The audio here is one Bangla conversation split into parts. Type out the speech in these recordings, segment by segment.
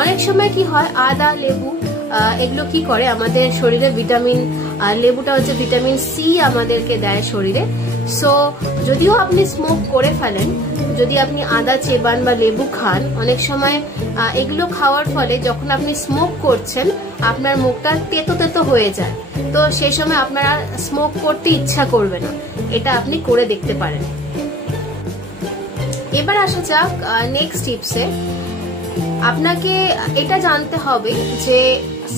অনেক সময় কি হয়, আদা, লেবু এগুলো কি করে আমাদের শরীরে ভিটামিন, লেবুটা হচ্ছে ভিটামিন সি আমাদেরকে দেয় শরীরে। সো যদিও আপনি স্মোক করে ফেলেন, যদি আপনি আদা চেবান বা লেবু খান, অনেক সময় এগুলো খাওয়ার ফলে যখন আপনি স্মোক করছেন আপনার মুখটা তেতো তেতো হয়ে যায়, তো সেই সময় আপনারা স্মোক করতে ইচ্ছা করবে না। এটা আপনি করে দেখতে পারেন। এবার আসা যাক নেক্সট টিপসে। আপনাকে এটা জানতে হবে যে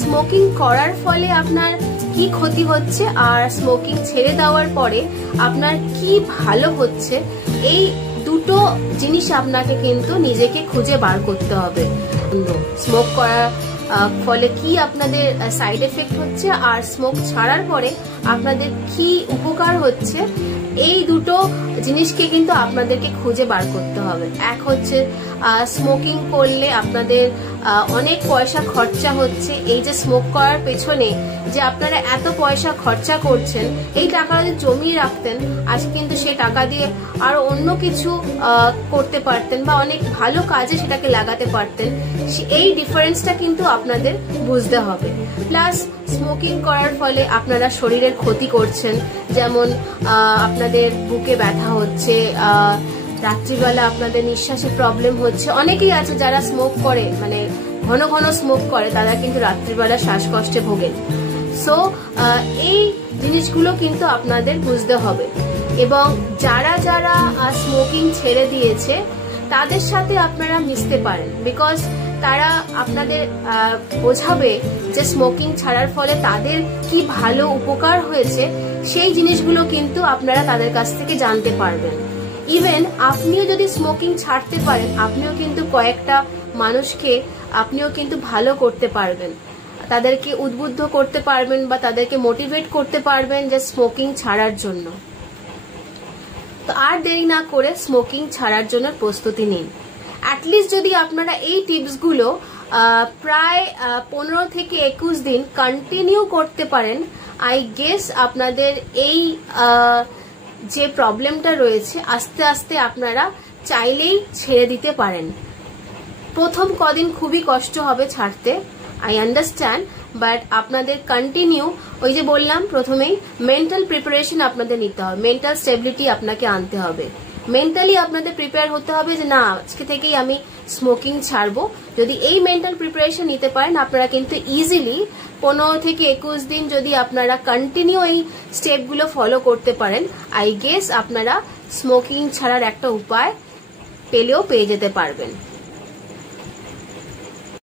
স্মোকিং করার ফলে আপনার কি ক্ষতি হচ্ছে আর স্মোকিং ছেড়ে দেওয়ার পরে আপনার কি ভালো হচ্ছে। এই দুটো জিনিস আপনাকে কিন্তু নিজেকে খুঁজে বার করতে হবে। স্মোক করার ফলে কি আপনাদের সাইড এফেক্ট হচ্ছে আর স্মোক ছাড়ার পরে আপনাদের কি উপকার হচ্ছে, এই দুটো জিনিসকে কিন্তু আপনাদেরকে খুঁজে বার করতে হবে। এক হচ্ছে স্মোকিং করলে আপনাদের অনেক পয়সা খরচা হচ্ছে। এই যে স্মোক করার পেছনে যে আপনারা এত পয়সা খরচা করছেন, এই টাকাটা যদি জমিয়ে রাখতেন আজ কিন্তু সেই টাকা দিয়ে আরো অন্য কিছু করতে পারতেন বা অনেক ভালো কাজে সেটাকে লাগাতে পারতেন। এই ডিফারেন্সটা কিন্তু আপনাদের বুঝতে হবে। প্লাস স্মোকিং করার ফলে আপনারা শরীরের ক্ষতি করছেন, যেমন আপনাদের বুকে ব্যথা হচ্ছে, রাত্রিবেলা আপনাদের নিঃশ্বাসের প্রবলেম হচ্ছে। অনেকেই আছে যারা স্মোক করে, মানে ঘন ঘন স্মোক করে, তারা কিন্তু রাত্রিবেলা শ্বাসকষ্টে ভোগেন। সো এই জিনিসগুলো কিন্তু আপনাদের বুঝতে হবে। এবং যারা যারা স্মোকিং ছেড়ে দিয়েছে তাদের সাথে আপনারা মিশতে পারেন, বিকজ তারা আপনাদের বোঝাবে যে স্মোকিং ছাড়ার ফলে তাদের কি ভালো উপকার হয়েছে। সেই জিনিসগুলো কিন্তু আপনারা তাদের কাছ থেকে জানতে পারবেন। ইভেন আপনিও যদি স্মোকিং ছাড়তে পারেন, আপনিও কিন্তু কয়েকটা মানুষকে আপনিও কিন্তু ভালো করতে পারবেন, তাদেরকে উদ্বুদ্ধ করতে পারবেন বা তাদেরকে মোটিভেট করতে পারবেন যে স্মোকিং ছাড়ার জন্য। তো আর দেরি না করে স্মোকিং ছাড়ার জন্য প্রস্তুতি নিন। অ্যাটলিস্ট যদি আপনারা এই টিপসগুলো প্রায় 15 থেকে 21 দিন কন্টিনিউ করতে পারেন, আই গেস আপনাদের এই যে প্রবলেমটা রয়েছে আস্তে আস্তে আপনারা চাইলেই ছেড়ে দিতে পারেন। প্রথম কদিন খুবই কষ্ট হবে ছাড়তে, আই আন্ডারস্ট্যান্ড, বাট আপনাদের কন্টিনিউ, ওই যে বললাম প্রথমেই, মেন্টাল প্রিপারেশন আপনাদের নিতে হবে, মেন্টাল স্টেবিলিটি আপনাকে আনতে হবে। মেন্টালি আপনাদের প্রিপেয়ার হতে হবে যে না, আজকে থেকেই আমি স্মোকিং ছাড়বো। যদি এই মেন্টাল প্রিপারেশন নিতে পারেন আপনারা কিন্তু ইজিলি 15 থেকে 21 দিন যদি আপনারা কন্টিনিউ এই স্টেপগুলো ফলো করতে পারেন, আই গেস আপনারা স্মোকিং ছাড়ার একটা উপায় পেলেও পেয়ে যেতে পারবেন।